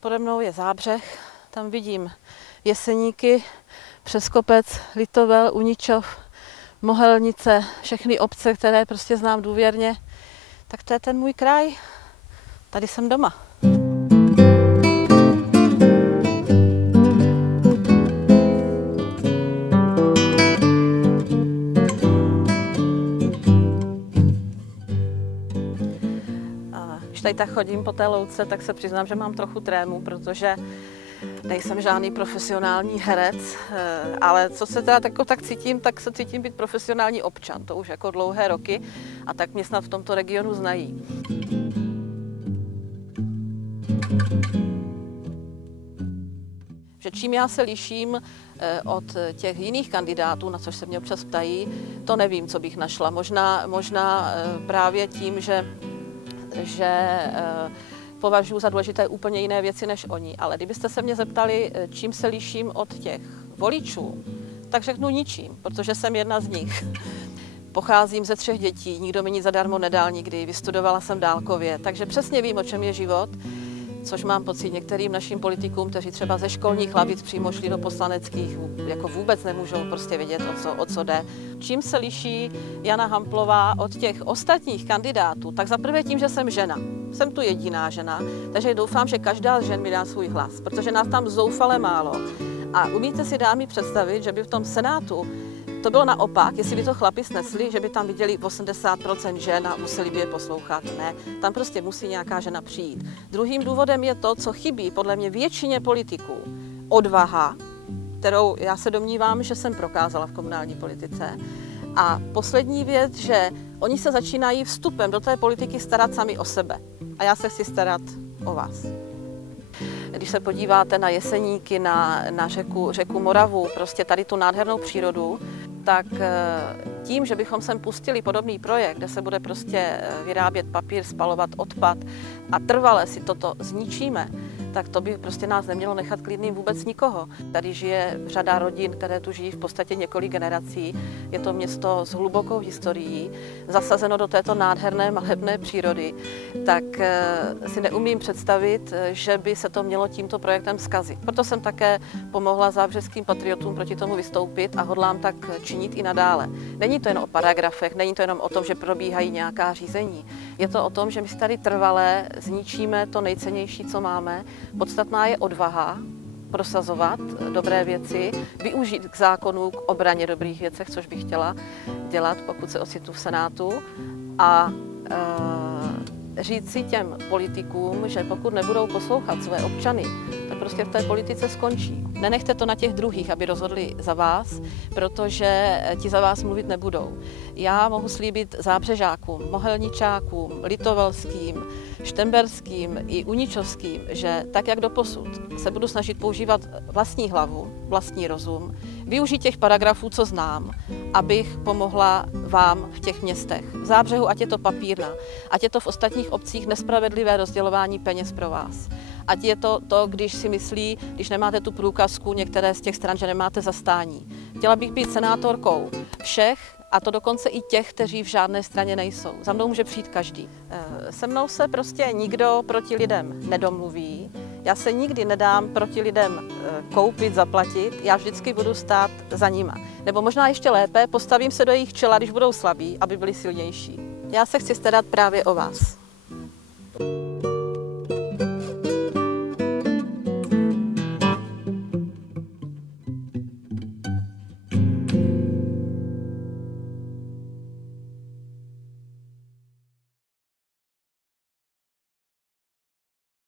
Pode mnou je Zábřeh, tam vidím Jeseníky, přes kopec, Litovel, Uničov, Mohelnice, všechny obce, které prostě znám důvěrně. Tak to je ten můj kraj. Tady jsem doma. Když tady tak chodím po té louce, tak se přiznám, že mám trochu trému, protože nejsem žádný profesionální herec, ale co se teda tak cítím, tak se cítím být profesionální občan. To už jako dlouhé roky a tak mě snad v tomto regionu znají. Že čím já se liším od těch jiných kandidátů, na což se mě občas ptají, to nevím, co bych našla. Možná právě tím, že považuji za důležité úplně jiné věci než oni. Ale kdybyste se mě zeptali, čím se liším od těch voličů, tak řeknu ničím, protože jsem jedna z nich. Pocházím ze 3 dětí, nikdo mi nic zadarmo nedal nikdy, vystudovala jsem dálkově, takže přesně vím, o čem je život, což mám pocit některým našim politikům, kteří třeba ze školních lavic přímo šli do poslaneckých, jako vůbec nemůžou prostě vědět, o co jde. Čím se liší Jana Hamplová od těch ostatních kandidátů? Tak zaprvé tím, že jsem žena. Jsem tu jediná žena, takže doufám, že každá z žen mi dá svůj hlas, protože nás tam zoufale málo. A umíte si, dámy, představit, že by v tom Senátu to bylo naopak, jestli by to chlapi snesli, že by tam viděli 80% žen a museli by je poslouchat. Ne, tam prostě musí nějaká žena přijít. Druhým důvodem je to, co chybí podle mě většině politiků. Odvaha, kterou já se domnívám, že jsem prokázala v komunální politice. A poslední věc, že oni se začínají vstupem do té politiky starat sami o sebe. A já se chci starat o vás. Když se podíváte na Jeseníky, na řeku Moravu, prostě tady tu nádhernou přírodu, tak tím, že bychom sem pustili podobný projekt, kde se bude prostě vyrábět papír, spalovat odpad a trvale si toto zničíme, tak to by prostě nás nemělo nechat klidným vůbec nikoho. Tady žije řada rodin, které tu žijí v podstatě několik generací. Je to město s hlubokou historií, zasazeno do této nádherné malebné přírody. Tak si neumím představit, že by se to mělo tímto projektem zkazit. Proto jsem také pomohla zábřeským patriotům proti tomu vystoupit a hodlám tak činit i nadále. Není to jen o paragrafech, není to jenom o tom, že probíhají nějaká řízení. Je to o tom, že my si tady trvale zničíme to nejcennější, co máme. Podstatná je odvaha prosazovat dobré věci, využít k zákonu k obraně dobrých věcech, což bych chtěla dělat, pokud se ocitnu v Senátu, a říct si těm politikům, že pokud nebudou poslouchat své občany, tak prostě v té politice skončí. Nenechte to na těch druhých, aby rozhodli za vás, protože ti za vás mluvit nebudou. Já mohu slíbit Zábřežákům, Mohelničákům, Litovelským, Štemberským i Uničovským, že tak, jak doposud se budu snažit používat vlastní hlavu, vlastní rozum, využít těch paragrafů, co znám, abych pomohla vám v těch městech. V Zábřehu, ať je to papírna, ať je to v ostatních obcích nespravedlivé rozdělování peněz pro vás. Ať je to, když si myslí, když nemáte tu průkazku některé z těch stran, že nemáte zastání. Chtěla bych být senátorkou všech, a to dokonce i těch, kteří v žádné straně nejsou. Za mnou může přijít každý. Se mnou se prostě nikdo proti lidem nedomluví. Já se nikdy nedám proti lidem koupit, zaplatit. Já vždycky budu stát za nima. Nebo možná ještě lépe, postavím se do jejich čela, když budou slabí, aby byli silnější. Já se chci starat právě o vás.